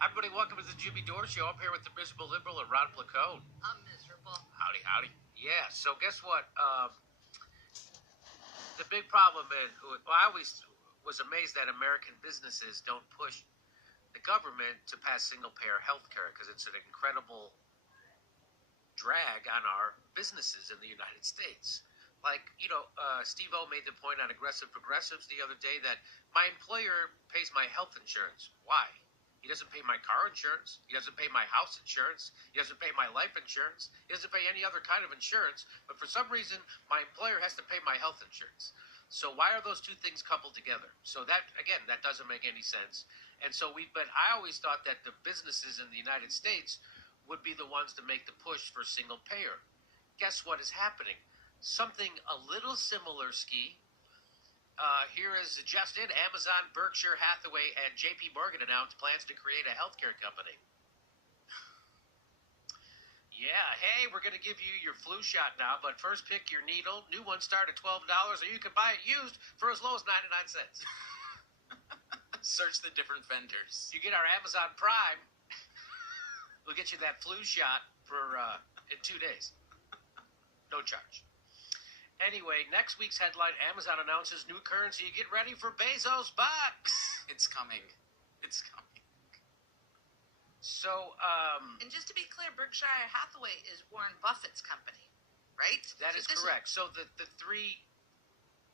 Everybody, welcome to the Jimmy Dore Show. I'm here with the miserable liberal and Ron Placone. I'm miserable. Howdy, howdy. Yeah, so guess what? The big problem is, well, I always was amazed that American businesses don't push the government to pass single-payer health care because it's an incredible drag on our businesses in the United States. Like, Steve O made the point on aggressive progressives the other day that my employer pays my health insurance. Why? He doesn't pay my car insurance. He doesn't pay my house insurance. He doesn't pay my life insurance. He doesn't pay any other kind of insurance. But for some reason, my employer has to pay my health insurance. So why are those two things coupled together? So that, again, that doesn't make any sense. And so but I always thought that the businesses in the United States would be the ones to make the push for single payer. Guess what is happening? Something a little similar, Ski. Here is suggested. Amazon, Berkshire Hathaway, and J.P. Morgan announced plans to create a healthcare company. Yeah, hey, we're going to give you your flu shot now, but first pick your needle. New ones start at $12, or you can buy it used for as low as 99 cents. Search the different vendors. You get our Amazon Prime, we'll get you that flu shot for in 2 days. No charge. Anyway, next week's headline, Amazon announces new currency. Get ready for Bezos bucks. It's coming. It's coming. So, And just to be clear, Berkshire Hathaway is Warren Buffett's company, right? That is correct. So the three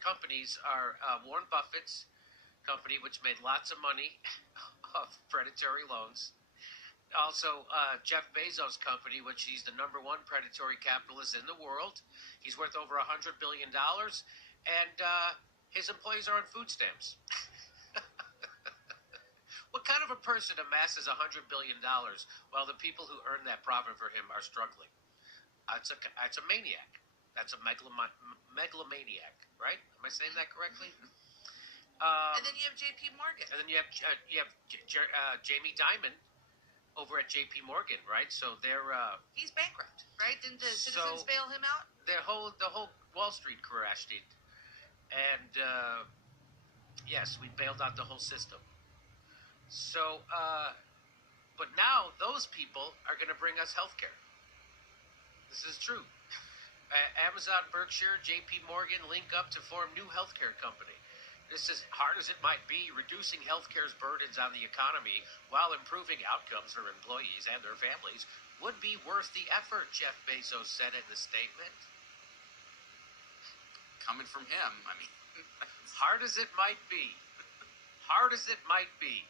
companies are Warren Buffett's company, which made lots of money off predatory loans. Also, Jeff Bezos' company, which he's the #1 predatory capitalist in the world. He's worth over $100 billion, and his employees are on food stamps. What kind of a person amasses $100 billion while the people who earn that profit for him are struggling? It's a maniac. That's a megalomaniac, right? Am I saying that correctly? And then you have J.P. Morgan. And then you have Jamie Dimon over at J.P. Morgan, right? So they're he's bankrupt, right? Didn't the citizens bail him out? The whole Wall Street crashed it, and yes, we bailed out the whole system. So, but now those people are going to bring us healthcare. This is true. Amazon, Berkshire, J.P. Morgan link up to form new healthcare company. This is hard as it might be, reducing healthcare's burdens on the economy while improving outcomes for employees and their families would be worth the effort, Jeff Bezos said in the statement. Coming from him, I mean. Hard as it might be. Hard as it might be.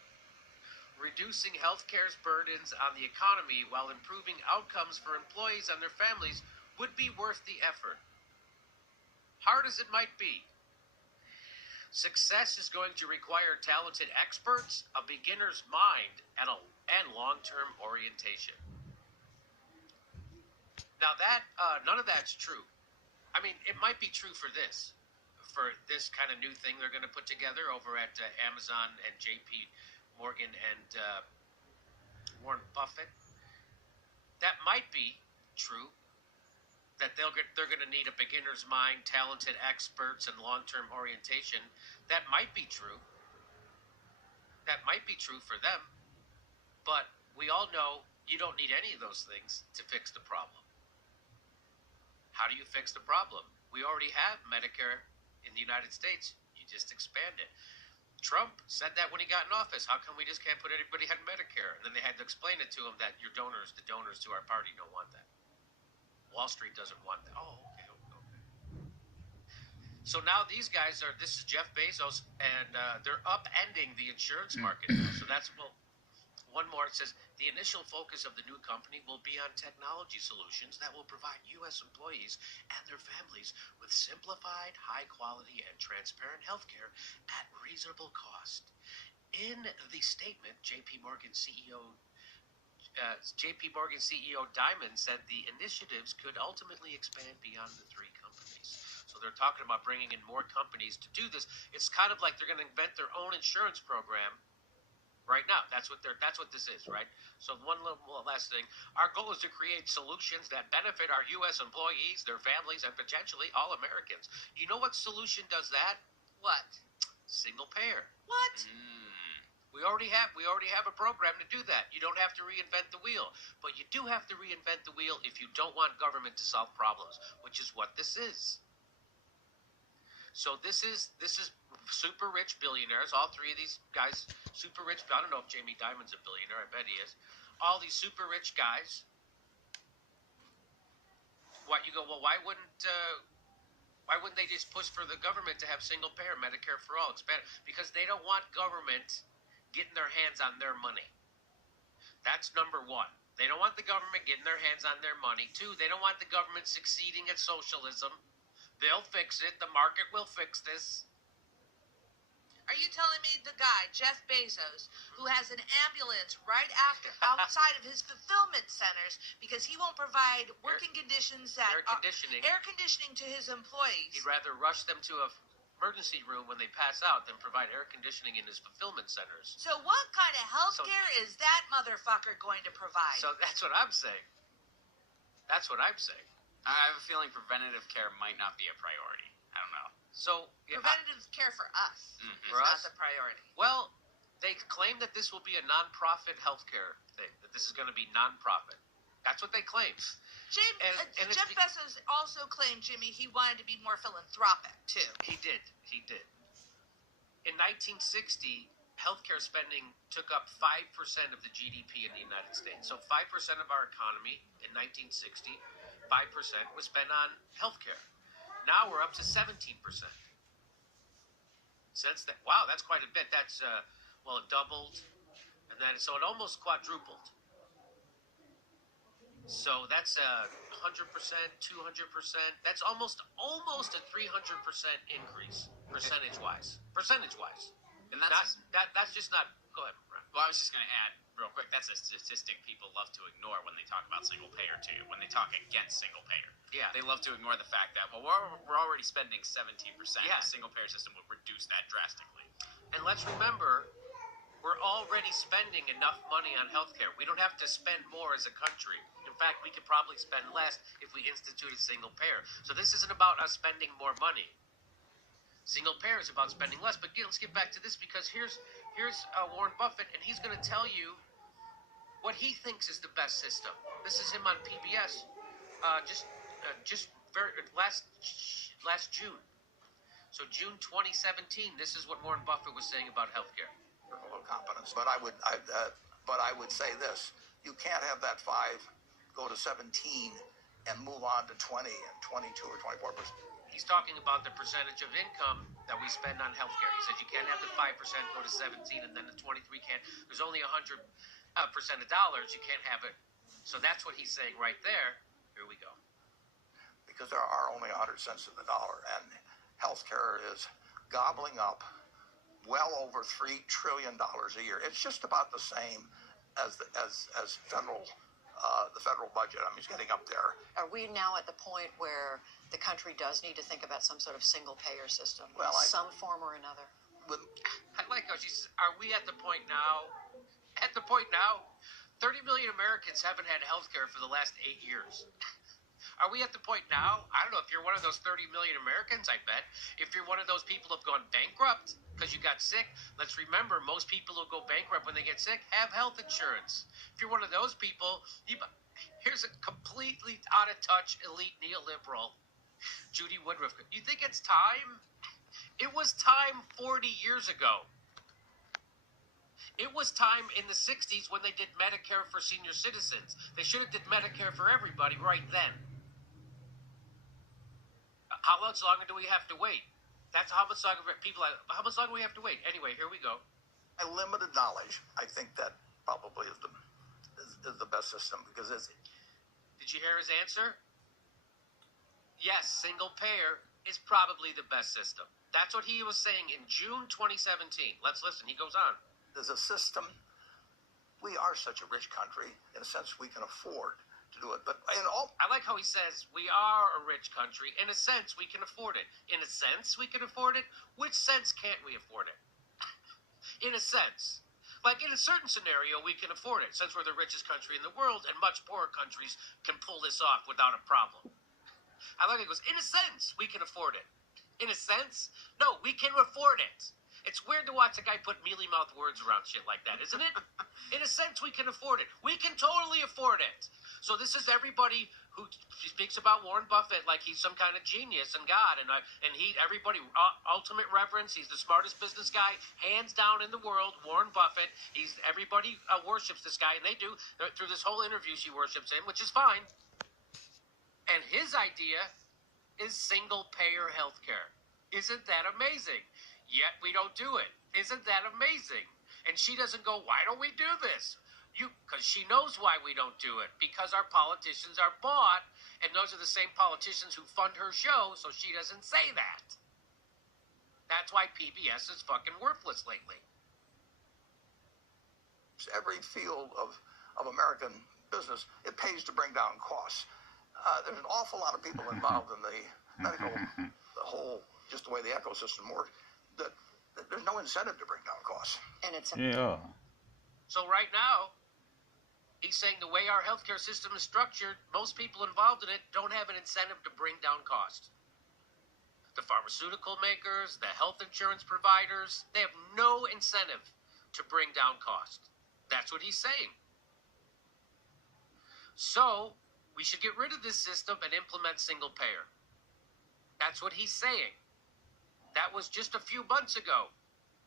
Reducing healthcare's burdens on the economy while improving outcomes for employees and their families would be worth the effort. Hard as it might be. Success is going to require talented experts, a beginner's mind, and long-term orientation. Now that none of that's true. I mean, it might be true for this kind of new thing they're going to put together over at Amazon and J.P. Morgan and Warren Buffett. That might be true. That they're going to need a beginner's mind, talented experts, and long-term orientation. That might be true. That might be true for them. But we all know you don't need any of those things to fix the problem. How do you fix the problem? We already have Medicare in the United States. You just expand it. Trump said that when he got in office. How come we just can't put anybody on Medicare? And then they had to explain it to him that the donors to our party don't want that. Wall Street doesn't want that. Oh, okay. So now these guys this is Jeff Bezos, and they're upending the insurance market. So that's, one more. It says, the initial focus of the new company will be on technology solutions that will provide U.S. employees and their families with simplified, high-quality, and transparent healthcare at reasonable cost. In the statement, J.P. Morgan CEO Dimon said the initiatives could ultimately expand beyond the three companies. So they're talking about bringing in more companies to do this. It's kind of like they're going to invent their own insurance program right now. That's what this is, right? So one last thing. Our goal is to create solutions that benefit our U.S. employees, their families, and potentially all Americans. You know what solution does that? What? Single payer. What? We already have a program to do that. You don't have to reinvent the wheel, but you do have to reinvent the wheel if you don't want government to solve problems, which is what this is. So this is super rich billionaires. All three of these guys, super rich. I don't know if Jamie Dimon's a billionaire. I bet he is. All these super rich guys. What you go? Well, why wouldn't they just push for the government to have single payer Medicare for all expand? Because they don't want government getting their hands on their money. That's number one. They don't want the government getting their hands on their money. Two, they don't want the government succeeding at socialism. They'll fix it. The market will fix this. Are you telling me the guy, Jeff Bezos, who has an ambulance right outside of his fulfillment centers because he won't provide working conditions that air conditioning to his employees? He'd rather rush them to a emergency room when they pass out than provide air conditioning in his fulfillment centers. So what kind of health care is that motherfucker going to provide? So that's what I'm saying. That's what I'm saying. I have a feeling preventative care might not be a priority. I don't know. So preventative care for us is for not us? the priority. Well, they claim that this will be a non-profit healthcare thing. That this is going to be non-profit. That's what they claim. Jeff Bezos also claimed, Jimmy, he wanted to be more philanthropic too. He did. In 1960, healthcare spending took up 5% of the GDP in the United States. So 5% of our economy in 1960, 5% was spent on healthcare. Now we're up to 17%. Since then, wow, that's quite a bit. That's it doubled, and then so it almost quadrupled. So that's 100%, 200%. That's almost a 300% increase percentage-wise. And that's just not. Go ahead, Brian. Well, I was just going to add real quick. That's a statistic people love to ignore when they talk about single payer too. When they talk against single payer, they love to ignore the fact that we're already spending 17%. Yeah. The single payer system would reduce that drastically. And let's remember, we're already spending enough money on healthcare. We don't have to spend more as a country. In fact, we could probably spend less if we instituted single payer. So this isn't about us spending more money. Single payer is about spending less. But let's get back to this, because here's Warren Buffett, and he's going to tell you what he thinks is the best system. This is him on PBS last June. So June 2017. This is what Warren Buffett was saying about healthcare. Low competence, but I would say this: you can't have that 5 go to 17 and move on to 20 and 22 or 24%. He's talking about the percentage of income that we spend on healthcare. He said you can't have the 5% go to 17 and then the 23 can't. There's only 100% of dollars. You can't have it. So that's what he's saying right there. Here we go. Because there are only 100 cents in the dollar, and healthcare is gobbling up well over $3 trillion a year. It's just about the same as the federal budget. I mean, it's getting up there. Are we now at the point where the country does need to think about some sort of single-payer system, some form or another? I like how she says, are we at the point now? At the point now, 30 million Americans haven't had health care for the last 8 years. Are we at the point now? I don't know if you're one of those 30 million Americans, I bet. If you're one of those people who've gone bankrupt because you got sick, let's remember, most people who go bankrupt when they get sick have health insurance. If you're one of those people, here's a completely out-of-touch elite neoliberal, Judy Woodruff. You think it's time? It was time 40 years ago. It was time in the 60s when they did Medicare for senior citizens. They should have did Medicare for everybody right then. How much longer do we have to wait? That's how much longer how much longer do we have to wait? Anyway, here we go. My limited knowledge, I think that probably is the best system, because it's. Did you hear his answer? Yes, single payer is probably the best system. That's what he was saying in June 2017. Let's listen. He goes on. There's a system. We are such a rich country. In a sense, we can afford to do it. But I like how he says we are a rich country. In a sense, we can afford it. In a sense, we can afford it. Which sense can't we afford it? In a sense. Like in a certain scenario, we can afford it, since we're the richest country in the world, and much poorer countries can pull this off without a problem. I like it. He goes, in a sense, we can afford it. In a sense, no, we can afford it. It's weird to watch a guy put mealy-mouthed words around shit like that, isn't it? In a sense, we can afford it. We can totally afford it. So this is everybody who speaks about Warren Buffett like he's some kind of genius and God, and everybody ultimate reverence. He's the smartest business guy, hands down in the world. Warren Buffett. Everybody worships this guy, and they do. Through this whole interview, she worships him, which is fine. And his idea is single-payer healthcare. Isn't that amazing? Yet we don't do it. Isn't that amazing? And she doesn't go, why don't we do this? Because she knows why we don't do it. Because our politicians are bought, and those are the same politicians who fund her show, so she doesn't say that. That's why PBS is fucking worthless lately. Every field of American business, it pays to bring down costs. There's an awful lot of people involved in the medical, just the way the ecosystem works, that there's no incentive to bring down costs. And it's So right now, he's saying the way our healthcare system is structured, most people involved in it don't have an incentive to bring down costs. The pharmaceutical makers, the health insurance providers, they have no incentive to bring down costs. That's what he's saying. So we should get rid of this system and implement single payer. That's what he's saying. That was just a few months ago.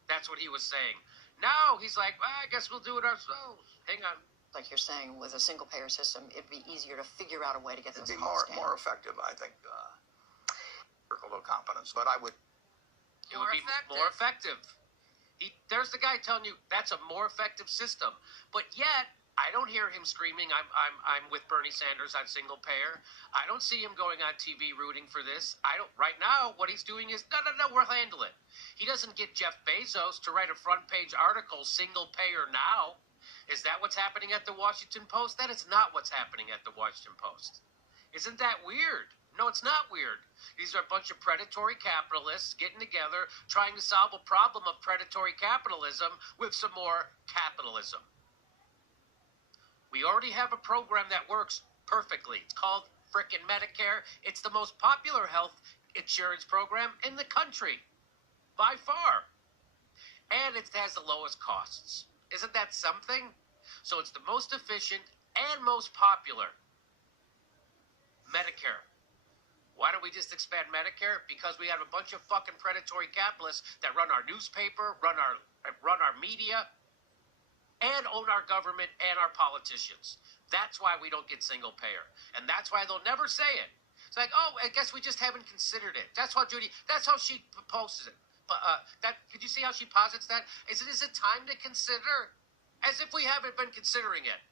That's what he was saying. Now he's like, well, I guess we'll do it ourselves. Hang on. Like you're saying, with a single-payer system, it'd be easier to figure out a way to get those costs down. It'd be more effective, I think, circle of competence. But it would be more effective. There's the guy telling you that's a more effective system. But yet, I don't hear him screaming, I'm with Bernie Sanders on single payer. I don't see him going on TV rooting for this. Right now, what he's doing is, no, we'll handle it. He doesn't get Jeff Bezos to write a front page article, single payer now. Is that what's happening at the Washington Post? That is not what's happening at the Washington Post. Isn't that weird? No, it's not weird. These are a bunch of predatory capitalists getting together, trying to solve a problem of predatory capitalism with some more capitalism. We already have a program that works perfectly. It's called frickin' Medicare. It's the most popular health insurance program in the country, by far. And it has the lowest costs. Isn't that something? So it's the most efficient and most popular. Medicare. Why don't we just expand Medicare? Because we have a bunch of fucking predatory capitalists that run our newspaper, run our media, and own our government and our politicians. That's why we don't get single payer. And that's why they'll never say it. It's like, oh, I guess we just haven't considered it. That's how she proposes it. Could you see how she posits that? Is it time to consider? As if we haven't been considering it.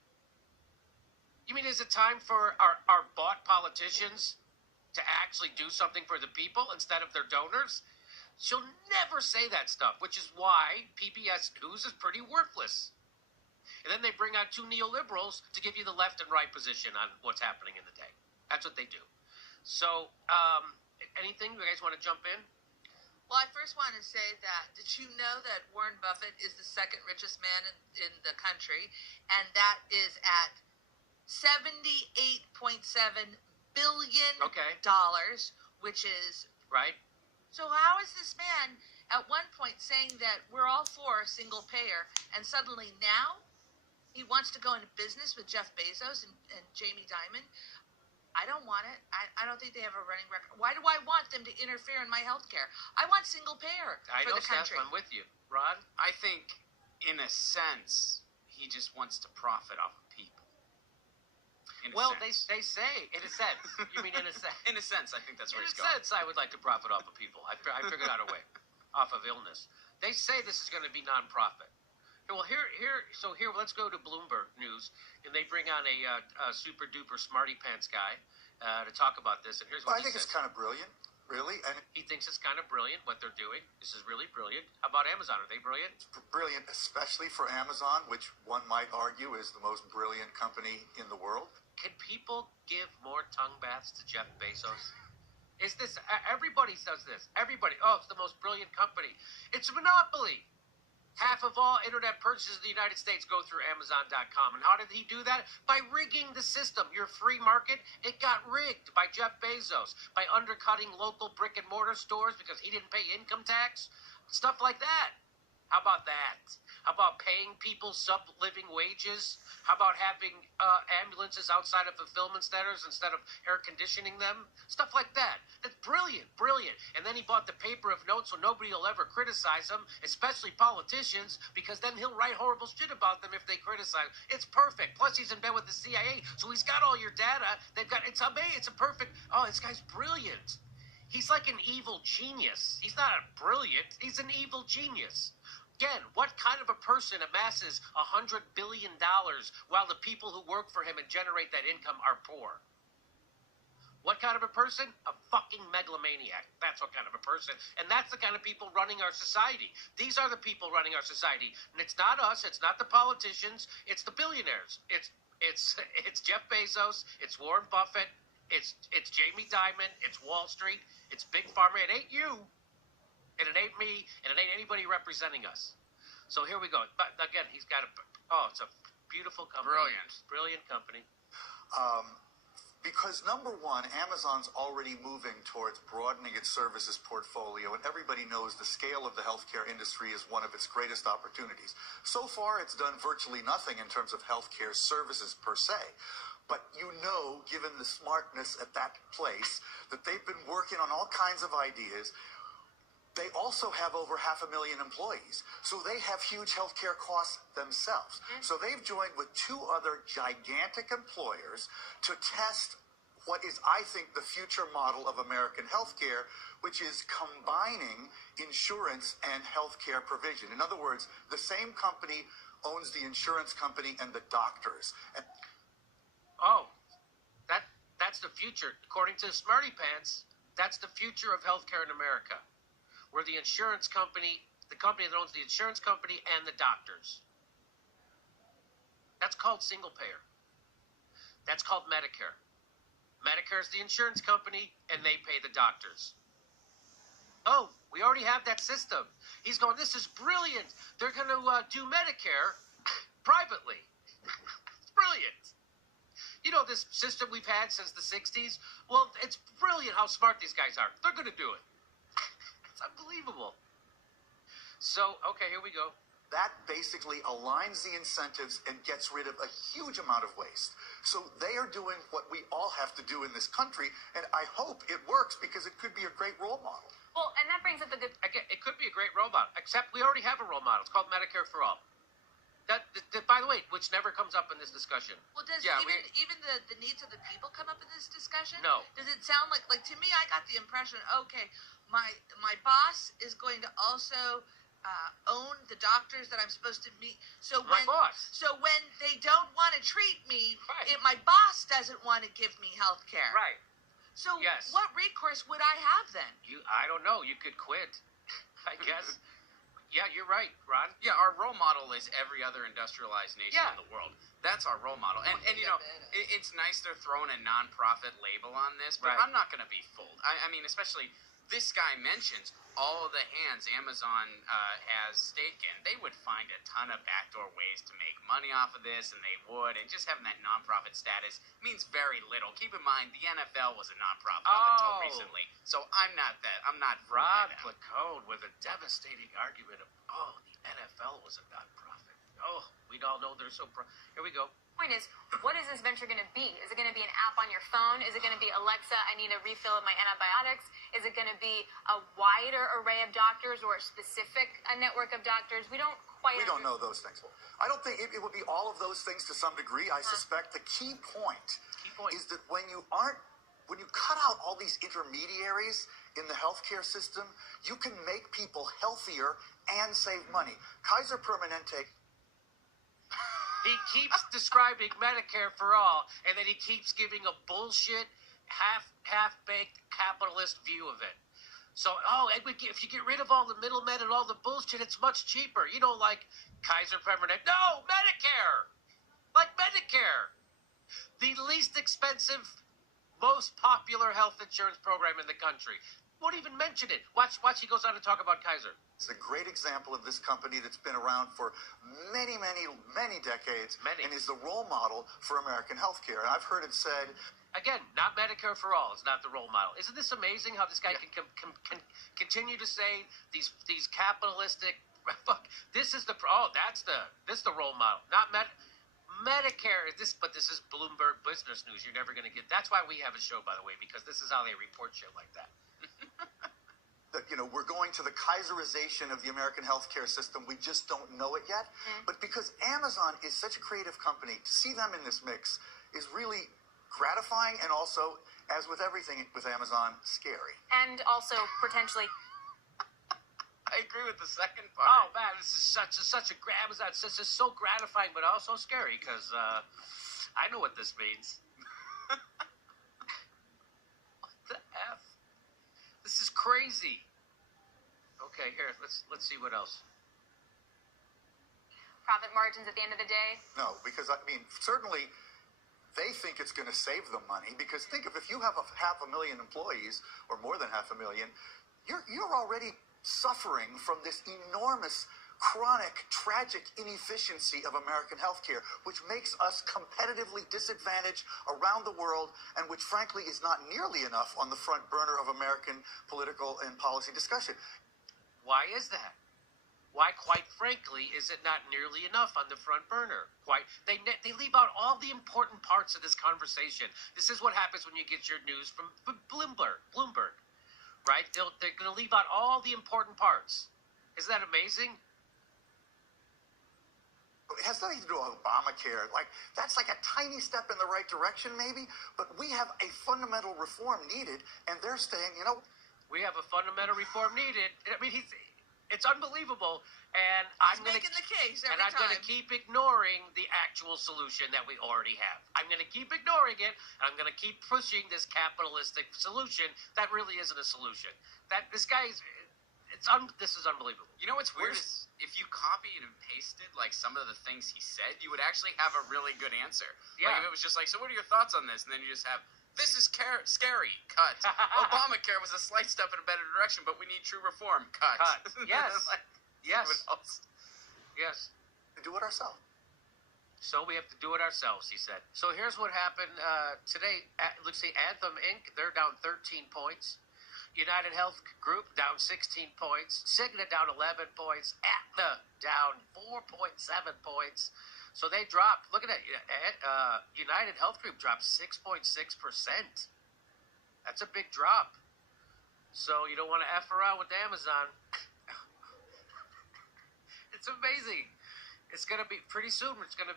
You mean, is it time for our bought politicians to actually do something for the people instead of their donors? She'll never say that stuff, which is why PBS News is pretty worthless. And then they bring out two neoliberals to give you the left and right position on what's happening in the day. That's what they do. So, anything? You guys want to jump in? Well, I first want to say that, did you know that Warren Buffett is the second richest man in the country? And that is at $78.7 billion, which is... Right. So how is this man at one point saying that we're all for single payer, and suddenly now he wants to go into business with Jeff Bezos and Jamie Dimon? I don't want it. I don't think they have a running record. Why do I want them to interfere in my health care? I want single payer for the country. Steph, I'm with you. Ron? I think, in a sense, he just wants to profit off of people. They say, in a sense. You mean in a sense? In a sense, I think that's where he's going. In a sense, I would like to profit off of people. I figured out a way. Off of illness. They say this is going to be nonprofit. Well, let's go to Bloomberg News, and they bring on a super duper smarty pants guy to talk about this. And here's what he says. I think it's kind of brilliant, really. And he thinks it's kind of brilliant what they're doing. This is really brilliant. How about Amazon? Are they brilliant? It's brilliant, especially for Amazon, which one might argue is the most brilliant company in the world. Can people give more tongue baths to Jeff Bezos? Is this everybody says this? Everybody. Oh, it's the most brilliant company. It's a monopoly. Half of all internet purchases in the United States go through Amazon.com. And how did he do that? By rigging the system. Your free market, it got rigged by Jeff Bezos. By undercutting local brick and mortar stores because he didn't pay income tax. Stuff like that. How about that? How about paying people sub-living wages? How about having ambulances outside of fulfillment centers instead of air conditioning them? Stuff like that. That's brilliant, brilliant. And then he bought the paper of notes so nobody will ever criticize him, especially politicians, because then he'll write horrible shit about them if they criticize. It's perfect. Plus, he's in bed with the CIA, so he's got all your data. It's amazing. It's a perfect. Oh, this guy's brilliant. He's like an evil genius. He's not brilliant. He's an evil genius. Again, what kind of a person amasses $100 billion while the people who work for him and generate that income are poor? What kind of a person? A fucking megalomaniac. That's what kind of a person. And that's the kind of people running our society. These are the people running our society. And it's not us. It's not the politicians. It's the billionaires. It's Jeff Bezos. It's Warren Buffett. It's Jamie Dimon. It's Wall Street. It's Big Pharma. It ain't you. And it ain't me, and it ain't anybody representing us. So here we go. But again, he's got it's a beautiful company. Brilliant company. Because number one, Amazon's already moving towards broadening its services portfolio, and everybody knows the scale of the healthcare industry is one of its greatest opportunities. So far, it's done virtually nothing in terms of healthcare services per se. But given the smartness at that place, that they've been working on all kinds of ideas. They also have over 500,000 employees, so they have huge healthcare costs themselves. So they've joined with two other gigantic employers to test what is, I think, the future model of American healthcare, which is combining insurance and healthcare provision. In other words, the same company owns the insurance company and the doctors. That's the future. According to Smarty Pants, that's the future of healthcare in America. Where the insurance company, the company that owns the insurance company and the doctors. That's called single payer. That's called Medicare. Medicare is the insurance company and they pay the doctors. Oh, we already have that system. He's going, this is brilliant. They're going to do Medicare privately. It's brilliant. You know this system we've had since the 60s? Well, it's brilliant how smart these guys are. They're going to do it. It's unbelievable. So, okay, here we go. That basically aligns the incentives and gets rid of a huge amount of waste. So they are doing what we all have to do in this country, and I hope it works because it could be a great role model. Well, and that brings up a good... Again, it could be a great role model, except we already have a role model. It's called Medicare for All. That, by the way, which never comes up in this discussion. Well, does even the needs of the people come up in this discussion? No. Does it sound like to me, I got the impression, okay, my boss is going to also own the doctors that I'm supposed to meet. So when they don't want to treat me, right. my boss doesn't want to give me health care. Right. So yes. What recourse would I have then? I don't know. You could quit, I guess. Yeah, you're right, Ron. Yeah, our role model is every other industrialized nation in the world. That's our role model. And it's nice they're throwing a nonprofit label on this, but I'm not going to be fooled. I mean, especially this guy mentions all of the hands Amazon has stake in. They would find a ton of backdoor ways to make money off of this, and they would. And just having that nonprofit status means very little. Keep in mind, the NFL was a nonprofit up until recently. So I'm not Rod Placone with a devastating argument of, the NFL was a nonprofit. We'd all know they're so Here we go. Point is, what is this venture going to be? Is it going to be an app on your phone? Is it going to be, Alexa, I need a refill of my antibiotics? Is it going to be a wider array of doctors or a specific network of doctors? We don't know those things. I don't think it would be all of those things to some degree. I suspect the key point is that when you cut out all these intermediaries in the healthcare system, you can make people healthier and save money. Kaiser Permanente. He keeps describing Medicare for all, and then he keeps giving a bullshit, half-baked capitalist view of it. So, if you get rid of all the middlemen and all the bullshit, it's much cheaper. You know, like Kaiser Permanente. No, Medicare! Like Medicare! The least expensive, most popular health insurance program in the country. Won't even mention it. Watch. He goes on to talk about Kaiser. It's a great example of this company that's been around for many decades. And is the role model for American healthcare. And I've heard it said, again, not Medicare for all. It's not the role model. Isn't this amazing how this guy can continue to say these capitalistic? Fuck. This is the role model. Not Medicare. But this is Bloomberg Business News. You're never going to get. That's why we have a show, by the way, because this is how they report shit like that. That, we're going to the Kaiserization of the American healthcare system. We just don't know it yet. But because Amazon is such a creative company, to see them in this mix is really gratifying and also, as with everything with Amazon, scary. And also potentially... I agree with the second part. Oh, man, this is such a Amazon. It's just so gratifying, but also scary because I know what this means. What the F? This is crazy. Okay, here, let's see what else. Profit margins at the end of the day? No, because, certainly they think it's going to save them money. Because think of if you have 500,000 employees, or more than 500,000, you're already suffering from this enormous, chronic, tragic inefficiency of American healthcare, which makes us competitively disadvantaged around the world, and which, frankly, is not nearly enough on the front burner of American political and policy discussion. Why is that? Why, quite frankly, is it not nearly enough on the front burner? They leave out all the important parts of this conversation. This is what happens when you get your news from Bloomberg, right? They're going to leave out all the important parts. Isn't that amazing? It has nothing to do with Obamacare. That's like a tiny step in the right direction, maybe, but we have a fundamental reform needed, and they're saying, we have a fundamental reform needed. It's unbelievable, and He's making the case every time. I'm going to keep ignoring the actual solution that we already have. I'm going to keep ignoring it, and I'm going to keep pushing this capitalistic solution that really isn't a solution. This is unbelievable. You know what's weird is if you copied and pasted some of the things he said, you would actually have a really good answer. Yeah. If it was just so what are your thoughts on this? And then you just have, this is scary, cut. Obamacare was a slight step in a better direction, but we need true reform, cut. Yes. Yes. Yes. We do it ourselves. So we have to do it ourselves, he said. So here's what happened today. Let's see, Anthem Inc., they're down 13 points. United Health Group down 16 points. Cigna down 11 points. Aetna down 4.7 points. So they dropped. Look at that. United Health Group dropped 6.6%. That's a big drop. So you don't want to F around with Amazon. It's amazing. It's going to be pretty soon. We're going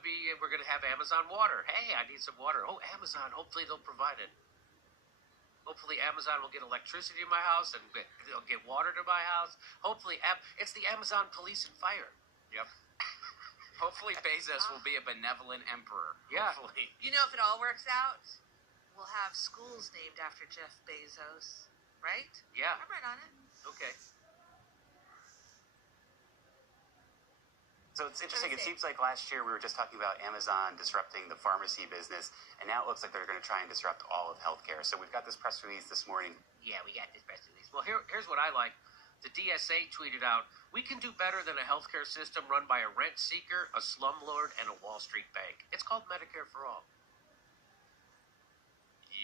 to have Amazon water. Hey, I need some water. Oh, Amazon. Hopefully they'll provide it. Hopefully Amazon will get electricity to my house and they'll get water to my house. Hopefully it's the Amazon police and fire. Yep. Hopefully Bezos will be a benevolent emperor. Yeah. Hopefully. If it all works out, we'll have schools named after Jeff Bezos, right? Yeah. I'm right on it. Okay. So it's interesting. It seems like last year we were just talking about Amazon disrupting the pharmacy business, and now it looks like they're going to try and disrupt all of healthcare. So we've got this press release this morning. Yeah, we got this press release. Well, here's what I like. The DSA tweeted out, "We can do better than a healthcare system run by a rent seeker, a slumlord, and a Wall Street bank. It's called Medicare for All."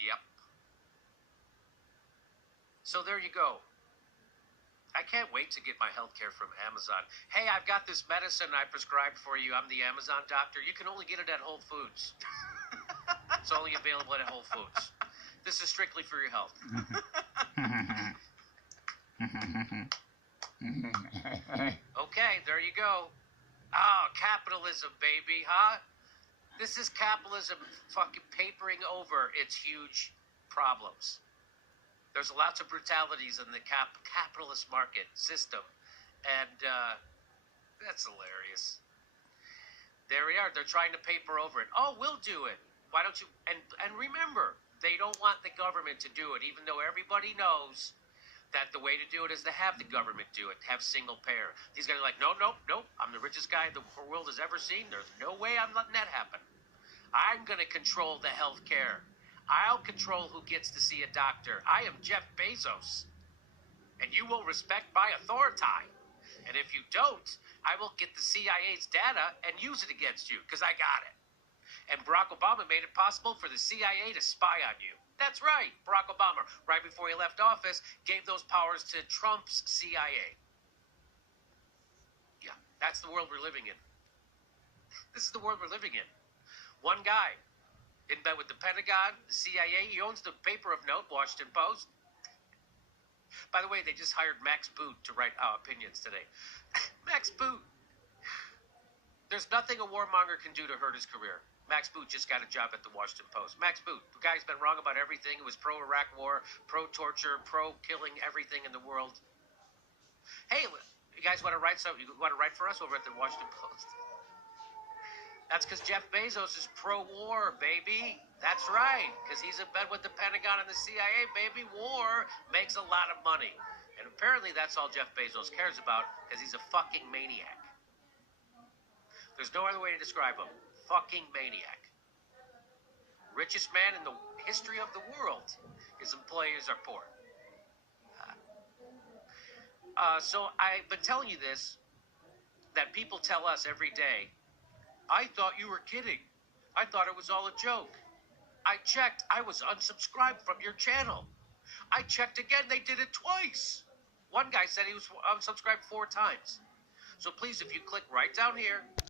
Yep. So there you go. I can't wait to get my healthcare from Amazon. Hey, I've got this medicine I prescribed for you. I'm the Amazon doctor. You can only get it at Whole Foods. It's only available at Whole Foods. This is strictly for your health. Okay, there you go. Oh, capitalism, baby, huh? This is capitalism fucking papering over its huge problems. There's lots of brutalities in the capitalist market system, and that's hilarious. There we are. They're trying to paper over it. Oh, we'll do it. Why don't you? And remember, they don't want the government to do it, even though everybody knows that the way to do it is to have the government do it, have single payer. These guys are like, no. I'm the richest guy the world has ever seen. There's no way I'm letting that happen. I'm going to control the health care. I'll control who gets to see a doctor. I am Jeff Bezos. and you will respect my authority. And if you don't, I will get the CIA's data and use it against you, because I got it. And Barack Obama made it possible for the CIA to spy on you. That's right, Barack Obama, right before he left office, gave those powers to Trump's CIA. Yeah, that's the world we're living in. This is the world we're living in. One guy in bed with the Pentagon, the CIA, he owns the paper of note, Washington Post. By the way, they just hired Max Boot to write opinions today. Max Boot. There's nothing a warmonger can do to hurt his career. Max Boot just got a job at the Washington Post. Max Boot, the guy's been wrong about everything. He was pro-Iraq war, pro-torture, pro-killing everything in the world. Hey, you guys want to write something? You want to write for us over at the Washington Post? That's because Jeff Bezos is pro-war, baby. That's right, because he's in bed with the Pentagon and the CIA, baby. War makes a lot of money. And apparently that's all Jeff Bezos cares about, because he's a fucking maniac. There's no other way to describe him. Fucking maniac. Richest man in the history of the world. His employees are poor. So I've been telling you this, that people tell us every day, I thought you were kidding. I thought it was all a joke. I checked. I was unsubscribed from your channel. I checked again. They did it twice. One guy said he was unsubscribed 4 times. So please, if you click right down here,